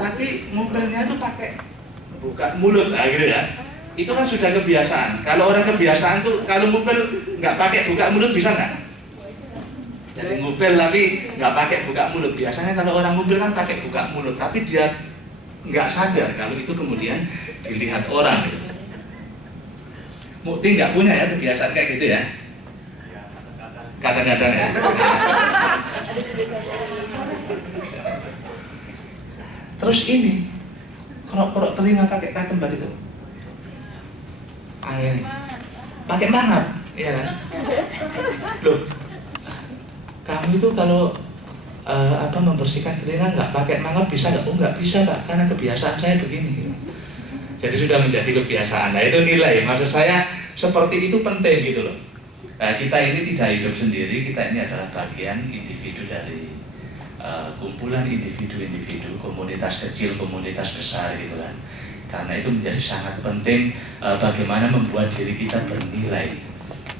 Tapi ngupilnya tuh pakai buka mulut, gitu ya. Itu kan sudah kebiasaan. Kalau orang kebiasaan tuh kalau ngupil nggak pakai buka mulut bisa nggak? Jadi ngupil tapi nggak pakai buka mulut. Biasanya kalau orang ngupil kan pakai buka mulut, tapi dia nggak sadar kalau itu kemudian dilihat orang. Mukti nggak punya ya kebiasaan kayak gitu ya? Kadang-kadang ya. Terus ini kerok-kerok telinga pakai katembat itu. Ini pakai mangap, ya kan? Loh, kamu itu kalau membersihkan telinga nggak pakai mangap bisa nggak? Oh nggak bisa Pak, karena kebiasaan saya begini. Jadi sudah menjadi kebiasaan. Nah itu nilai. Maksud saya seperti itu penting gitu loh. Nah, kita ini tidak hidup sendiri, kita ini adalah bagian individu dari kumpulan individu-individu, komunitas kecil, komunitas besar gitu kan. Karena itu menjadi sangat penting bagaimana membuat diri kita bernilai.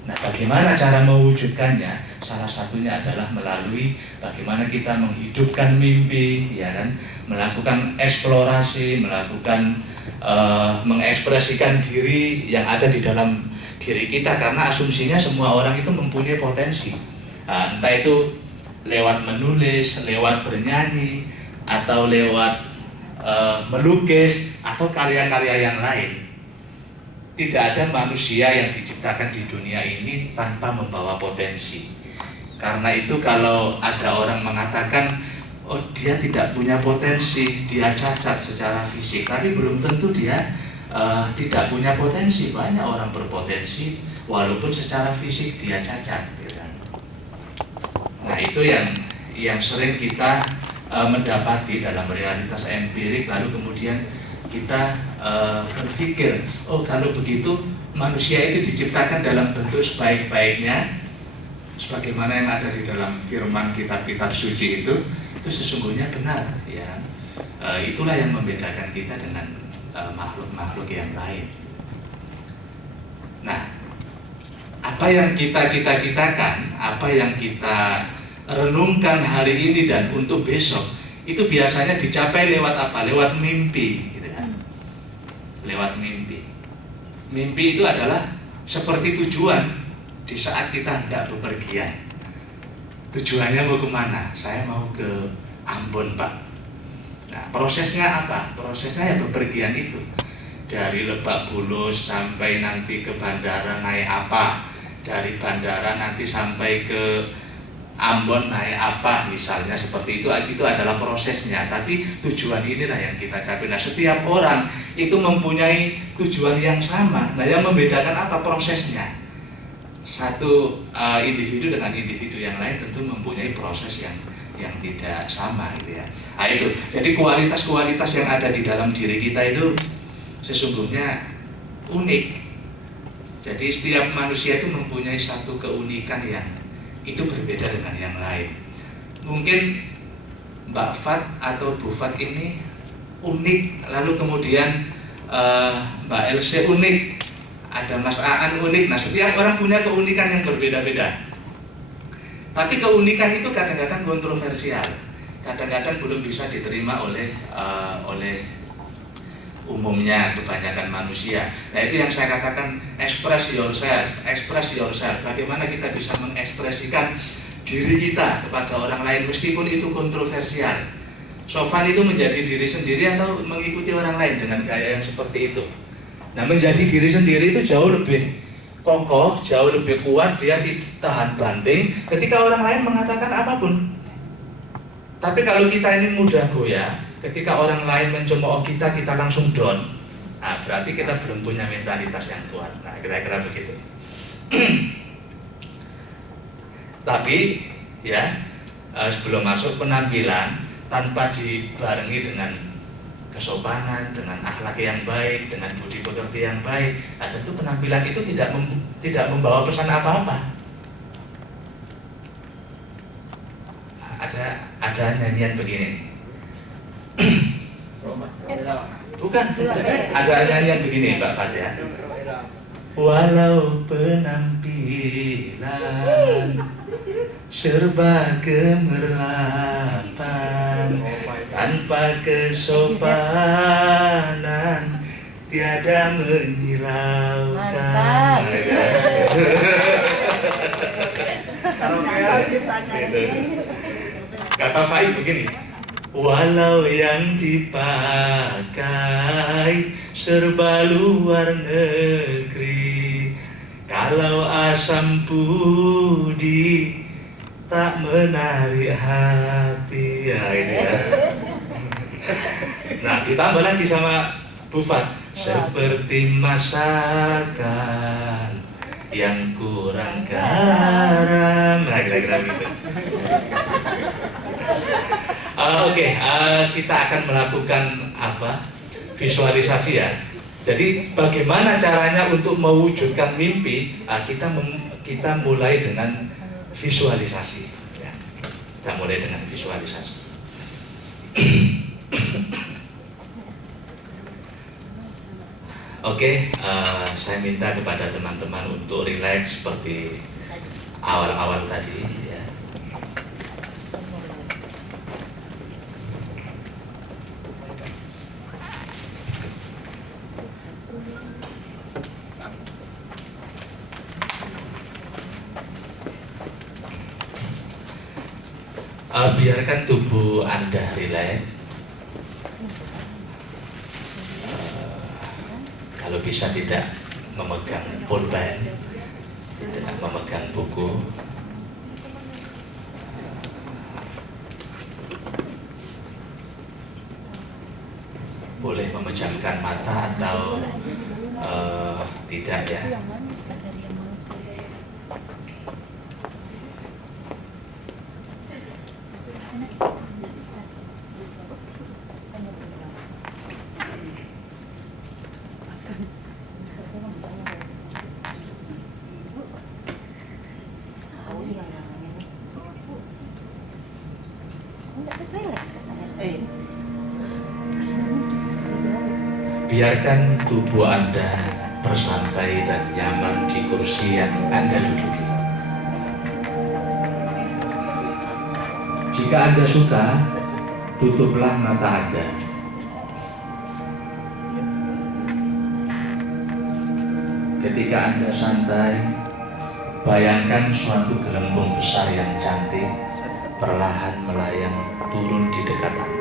Nah, bagaimana cara mewujudkannya? Salah satunya adalah melalui bagaimana kita menghidupkan mimpi, ya kan? Melakukan eksplorasi, melakukan mengekspresikan diri yang ada di dalam diri kita. Karena asumsinya semua orang itu mempunyai potensi. Entah itu lewat menulis, lewat bernyanyi, atau lewat melukis atau karya-karya yang lain. Tidak ada manusia yang diciptakan di dunia ini tanpa membawa potensi. Karena itu kalau ada orang mengatakan, oh dia tidak punya potensi, dia cacat secara fisik, tapi belum tentu dia tidak punya potensi. Banyak orang berpotensi walaupun secara fisik dia cacat. Nah itu yang sering kita mendapati dalam realitas empirik, lalu kemudian kita berpikir, oh kalau begitu manusia itu diciptakan dalam bentuk sebaik-baiknya, sebagaimana yang ada di dalam firman kitab-kitab suci itu sesungguhnya benar, ya. Itulah yang membedakan kita dengan makhluk-makhluk yang lain. Nah, apa yang kita cita-citakan, apa yang kita renungkan hari ini dan untuk besok, itu biasanya dicapai lewat apa? Lewat mimpi, gitu kan? Lewat mimpi. Mimpi itu adalah seperti tujuan di saat kita hendak bepergian. Tujuannya mau kemana? Saya mau ke Ambon Pak. Nah prosesnya apa? Prosesnya ya bepergian itu. Dari Lebak Bulus sampai nanti ke bandara naik apa? Dari bandara nanti sampai ke Ambon naik apa misalnya, seperti itu adalah prosesnya, tapi tujuan inilah yang kita capai. Nah setiap orang itu mempunyai tujuan yang sama. Nah yang membedakan apa? Prosesnya. Satu individu dengan individu yang lain tentu mempunyai proses yang tidak sama gitu ya. Nah itu, jadi kualitas-kualitas yang ada di dalam diri kita itu sesungguhnya unik. Jadi setiap manusia itu mempunyai satu keunikan yang itu berbeda dengan yang lain. Mungkin Mbak Fat atau Bu Fat ini unik, lalu kemudian Mbak Else unik, ada Mas Aan unik. Nah setiap orang punya keunikan yang berbeda-beda. Tapi keunikan itu kadang-kadang kontroversial, kadang-kadang belum bisa diterima oleh umumnya kebanyakan manusia. Nah itu yang saya katakan express yourself. Bagaimana kita bisa mengekspresikan diri kita kepada orang lain meskipun itu kontroversial. Sofan itu menjadi diri sendiri atau mengikuti orang lain dengan gaya yang seperti itu. Nah menjadi diri sendiri itu jauh lebih kokoh, jauh lebih kuat, dia tidak tahan banting ketika orang lain mengatakan apapun. Tapi kalau kita ini mudah goyah, ketika orang lain mencemooh kita langsung down. Nah, berarti kita belum punya mentalitas yang kuat. Nah, kira-kira begitu. Tapi, ya, sebelum masuk penampilan, tanpa dibarengi dengan kesopanan, dengan akhlak yang baik, dengan budi pekerti yang baik, nah, tentu penampilan itu tidak membawa pesan apa-apa. Ada nyanyian begini nih. Bukan, ada nyanyian begini Mbak Fat ya. Walau penampilan serba gemerlapan, tanpa kesopanan tiada menyiraukan. Kata Fai begini, walau yang dipakai serba luar negeri, kalau asam budi tak menarik hati. Ya ini ya. Nah ditambah lagi sama Bu Fat, seperti masakan yang kurang garam. Nah kira-kira gitu. Oke, kita akan melakukan visualisasi ya. Jadi bagaimana caranya untuk mewujudkan mimpi? Kita mulai dengan visualisasi. Ya. Kita mulai dengan visualisasi. Oke, saya minta kepada teman-teman untuk rileks seperti awal-awal tadi. Ya. Biarkan tubuh Anda rileks. Kalau bisa tidak memegang pulpen, tidak memegang buku. Boleh memejamkan mata atau tidak ya. Biarkan tubuh Anda bersantai dan nyaman di kursi yang Anda duduki. Jika Anda suka, tutuplah mata Anda. Ketika Anda santai, bayangkan suatu gelembung besar yang cantik perlahan melayang turun di dekat Anda.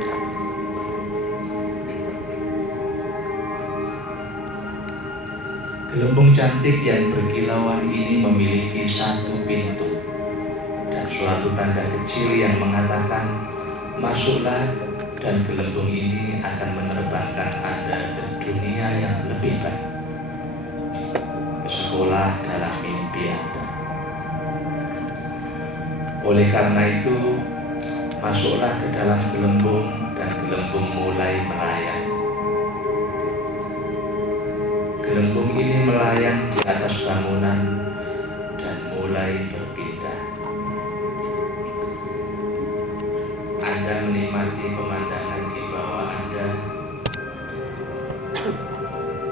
Gelembung cantik yang berkilauan ini memiliki satu pintu dan suatu tangga kecil yang mengatakan, masuklah dan gelembung ini akan menerbangkan Anda ke dunia yang lebih baik, ke sekolah dalam mimpi Anda. Oleh karena itu, masuklah ke dalam gelembung dan gelembung mulai melayang. Gelembung ini melayang di atas bangunan dan mulai berpindah. Anda menikmati pemandangan di bawah Anda.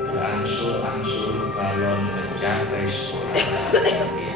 Berangsur-angsur balon mencapai sekolah.